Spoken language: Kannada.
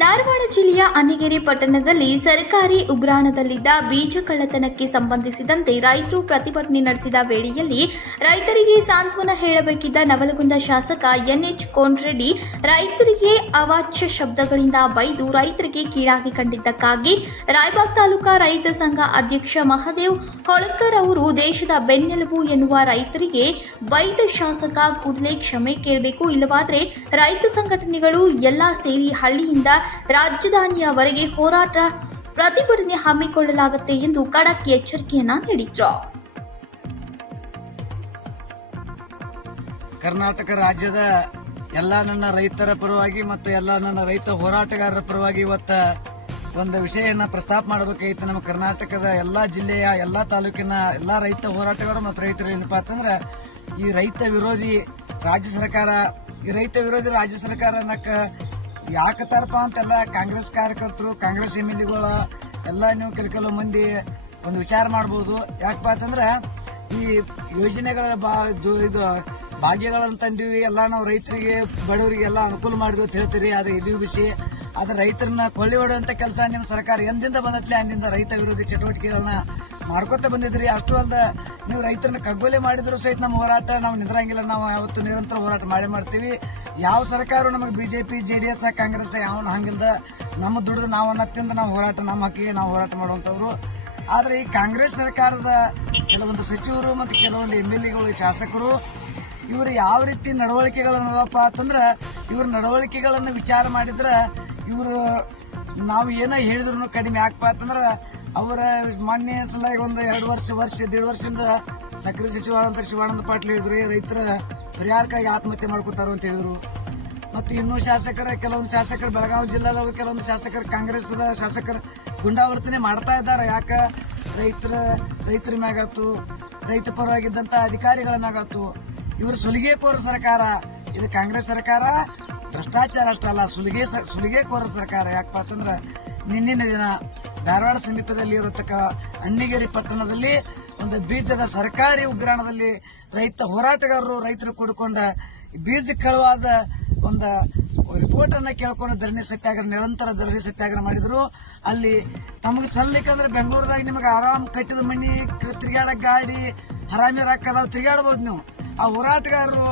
ಧಾರವಾಡ ಜಿಲ್ಲೆಯ ಅನಿಗೆರೆ ಪಟ್ಟಣದಲ್ಲಿ ಸರ್ಕಾರಿ ಉಗ್ರಾಣದಲ್ಲಿದ್ದ ಬೀಜ ಕಳ್ಳತನಕ್ಕೆ ಸಂಬಂಧಿಸಿದಂತೆ ರೈತರು ಪ್ರತಿಭಟನೆ ನಡೆಸಿದ ವೇಳೆಯಲ್ಲಿ ರೈತರಿಗೆ ಸಾಂತ್ವನ ಹೇಳಬೇಕಿದ್ದ ನವಲಗುಂದ ಶಾಸಕ ಎನ್ಎಚ್ ಕೋನ್ರೆಡ್ಡಿ, ರೈತರಿಗೆ ಅವಾಚ್ಯ ಶಬ್ದಗಳಿಂದ ಬೈದು ರೈತರಿಗೆ ಕೀಳಾಗಿ ಕಂಡಿದ್ದಕ್ಕಾಗಿ ರಾಯಬಾಗ್ ತಾಲೂಕಾ ರೈತ ಸಂಘ ಅಧ್ಯಕ್ಷ ಮಹದೇವ್ ಹೊಳಕರ್ ಅವರು ದೇಶದ ಬೆನ್ನೆಲುಬು ಎನ್ನುವ ರೈತರಿಗೆ ಬೈದ ಶಾಸಕ ಕೂಡಲೇ ಕ್ಷಮೆ ಕೇಳಬೇಕು, ಇಲ್ಲವಾದರೆ ರೈತ ಸಂಘಟನೆಗಳು ಎಲ್ಲ ಸೇರಿ ಹಳ್ಳಿಯಿಂದ ರಾಜಧಾನಿಯವರೆಗೆ ಹೋರಾಟ ಪ್ರತಿಭಟನೆ ಹಮ್ಮಿಕೊಳ್ಳಲಾಗುತ್ತೆ ಎಂದು ಖಡಕ್ ಎಚ್ಚರಿಕೆಯನ್ನ ನೀಡಿದ್ರು. ಕರ್ನಾಟಕ ರಾಜ್ಯದ ಎಲ್ಲ ನನ್ನ ರೈತರ ಪರವಾಗಿ ಮತ್ತು ಎಲ್ಲ ನನ್ನ ರೈತ ಹೋರಾಟಗಾರರ ಪರವಾಗಿ ಇವತ್ತ ಒಂದು ವಿಷಯನ ಪ್ರಸ್ತಾಪ ಮಾಡಬೇಕಾಗಿತ್ತು. ನಮ್ಮ ಕರ್ನಾಟಕದ ಎಲ್ಲಾ ಜಿಲ್ಲೆಯ ಎಲ್ಲಾ ತಾಲೂಕಿನ ಎಲ್ಲಾ ರೈತ ಹೋರಾಟಗಾರರು ಮತ್ತು ರೈತರು ಏನಪ್ಪಾ ಅಂತಂದ್ರೆ, ಈ ರೈತ ವಿರೋಧಿ ರಾಜ್ಯ ಸರ್ಕಾರ, ಈ ರೈತ ವಿರೋಧಿ ರಾಜ್ಯ ಸರ್ಕಾರ ಯಾಕತಾರಪ್ಪ ಅಂತೆಲ್ಲ ಕಾಂಗ್ರೆಸ್ ಕಾರ್ಯಕರ್ತರು, ಕಾಂಗ್ರೆಸ್ ಎಂ ಎಲ್ ಎಗಳ ಎಲ್ಲ ನೀವು ಕೆಲ ಕೆಲವು ಮಂದಿ ಒಂದು ವಿಚಾರ ಮಾಡಬಹುದು ಯಾಕಪ್ಪ ಅಂತಂದ್ರೆ ಈ ಯೋಜನೆಗಳ ಬಾ ಇದು ಭಾಗ್ಯಗಳನ್ನು ತಂದಿವಿ, ಎಲ್ಲ ನಾವು ರೈತರಿಗೆ, ಬಡವರಿಗೆಲ್ಲ ಅನುಕೂಲ ಮಾಡಿದ್ವಿ ಅಂತ ಹೇಳ್ತೀರಿ. ಆದರೆ ಇದು ವಿಷಯ ಆದ್ರೆ ರೈತರನ್ನ ಕೊಳ್ಳಿ ಹೊಡುವಂತ ಕೆಲಸ ನಿಮ್ಮ ಸರ್ಕಾರ ಎಂದಿಂದ ಬಂದತ್ಲೆ ಅಂದಿಂದ ರೈತ ವಿರೋಧಿ ಚಟುವಟಿಕೆಗಳನ್ನ ಮಾಡ್ಕೊತ ಬಂದಿದ್ರಿ. ಅಷ್ಟು ಅಲ್ಲದ ನೀವು ರೈತರನ್ನ ಕಗ್ಗೊಲೆ ಮಾಡಿದ್ರು ಸಹಿತ ನಮ್ಮ ಹೋರಾಟ, ನಾವು ನಿದ್ರಂಗಿಲ್ಲ, ನಾವು ಯಾವತ್ತು ನಿರಂತರ ಹೋರಾಟ ಮಾಡೇ ಮಾಡ್ತೀವಿ. ಯಾವ ಸರ್ಕಾರ ನಮಗೆ ಬಿಜೆಪಿ, ಜೆಡಿಎಸ್, ಕಾಂಗ್ರೆಸ್ ಯಾವನ ಹಂಗಿಲ್ದ. ನಮ್ಮ ದುಡ್ದು ನಾವು ಅನ್ನತ್ತಿಂದ ನಾವು ಹೋರಾಟ, ನಮ್ಮ ಹಕ್ಕಿಗೆ ನಾವು ಹೋರಾಟ ಮಾಡುವಂಥವ್ರು. ಆದ್ರೆ ಈ ಕಾಂಗ್ರೆಸ್ ಸರ್ಕಾರದ ಕೆಲವೊಂದು ಸಚಿವರು ಮತ್ತು ಕೆಲವೊಂದು ಎಂ ಎಲ್ ಎಗಳು ಶಾಸಕರು, ಇವರು ಯಾವ ರೀತಿ ನಡವಳಿಕೆಗಳನ್ನದಪ್ಪ ಅಂತಂದ್ರೆ, ಇವ್ರ ನಡವಳಿಕೆಗಳನ್ನ ವಿಚಾರ ಮಾಡಿದ್ರ ಇವರು ನಾವು ಏನ ಹೇಳಿದ್ರು ಕಡಿಮೆ ಯಾಕಪ್ಪ ಅಂತಂದ್ರ ಅವರ ಮೊನ್ನೆ ಸಲಾಗಿ ಒಂದು ಎರಡು ವರ್ಷ ವರ್ಷ ದೇಡ್ ವರ್ಷದಿಂದ ಸಕ್ಕರೆ ಸಚಿವ ಶಿವಾನಂದ ಪಾಟೀಲ್ ಹೇಳಿದ್ರು "ಏ, ರೈತರ ಪರಿಹಾರಕ್ಕಾಗಿ ಆತ್ಮಹತ್ಯೆ ಮಾಡ್ಕೋತಾರ ಅಂತ ಹೇಳಿದ್ರು. ಮತ್ತು ಇನ್ನೂ ಶಾಸಕರ ಕೆಲವೊಂದು ಶಾಸಕರು ಬೆಳಗಾವಿ ಜಿಲ್ಲೆದವರು ಕೆಲವೊಂದು ಶಾಸಕರು ಕಾಂಗ್ರೆಸ್ ಶಾಸಕರು ಗುಂಡಾವರ್ತನೆ ಮಾಡ್ತಾ ಇದ್ದಾರೆ. ಯಾಕ? ರೈತರ ರೈತರ ಮ್ಯಾಗಾತು ರೈತ ಪರವಾಗಿದ್ದಂಥ ಅಧಿಕಾರಿಗಳ ಮ್ಯಾಗಾತು ಇವರು ಸುಲಿಗೆಕೋರ ಸರ್ಕಾರ. ಇದು ಕಾಂಗ್ರೆಸ್ ಸರ್ಕಾರ. ಭ್ರಷ್ಟಾಚಾರ ಅಷ್ಟಲ್ಲ ಸುಲಿಗೆ ಸುಲಿಗೆ ಕೋರ ಸರ್ಕಾರ ಯಾಕಪ್ಪ ಅಂತಂದ್ರೆ ನಿನ್ನಿನ ದಿನ ಧಾರವಾಡ ಸಮೀಪದಲ್ಲಿ ಇರತಕ್ಕ ಅಣ್ಣಿಗೇರಿ ಪಟ್ಟಣದಲ್ಲಿ ಒಂದು ಬೀಜದ ಸರ್ಕಾರಿ ಉಗ್ರಾಣದಲ್ಲಿ ರೈತ ಹೋರಾಟಗಾರರು ರೈತರು ಕೂಡಿಕೊಂಡ ಬೀಜ ಕಳವಾದ ಒಂದು ರಿಪೋರ್ಟ್ ಅನ್ನ ಕೇಳ್ಕೊಂಡು ಧರಣಿ ಸತ್ಯಾಗ್ರಹ, ನಿರಂತರ ಧರಣಿ ಸತ್ಯಾಗ್ರಹ ಮಾಡಿದ್ರು. ಅಲ್ಲಿ ತಮಗೆ ಸಲ್ಲಿಕಂದ್ರೆ ಬೆಂಗಳೂರದಾಗ ನಿಮಗೆ ಆರಾಮ್ ಕಟ್ಟಿದ ಮಣ್ಣಿ ತಿರ್ಗಾಡಕ್ ಗಾಡಿ ಹರಾಮಿ ರಾಕದ ಅದಾವ ನೀವು. ಆ ಹೋರಾಟಗಾರರು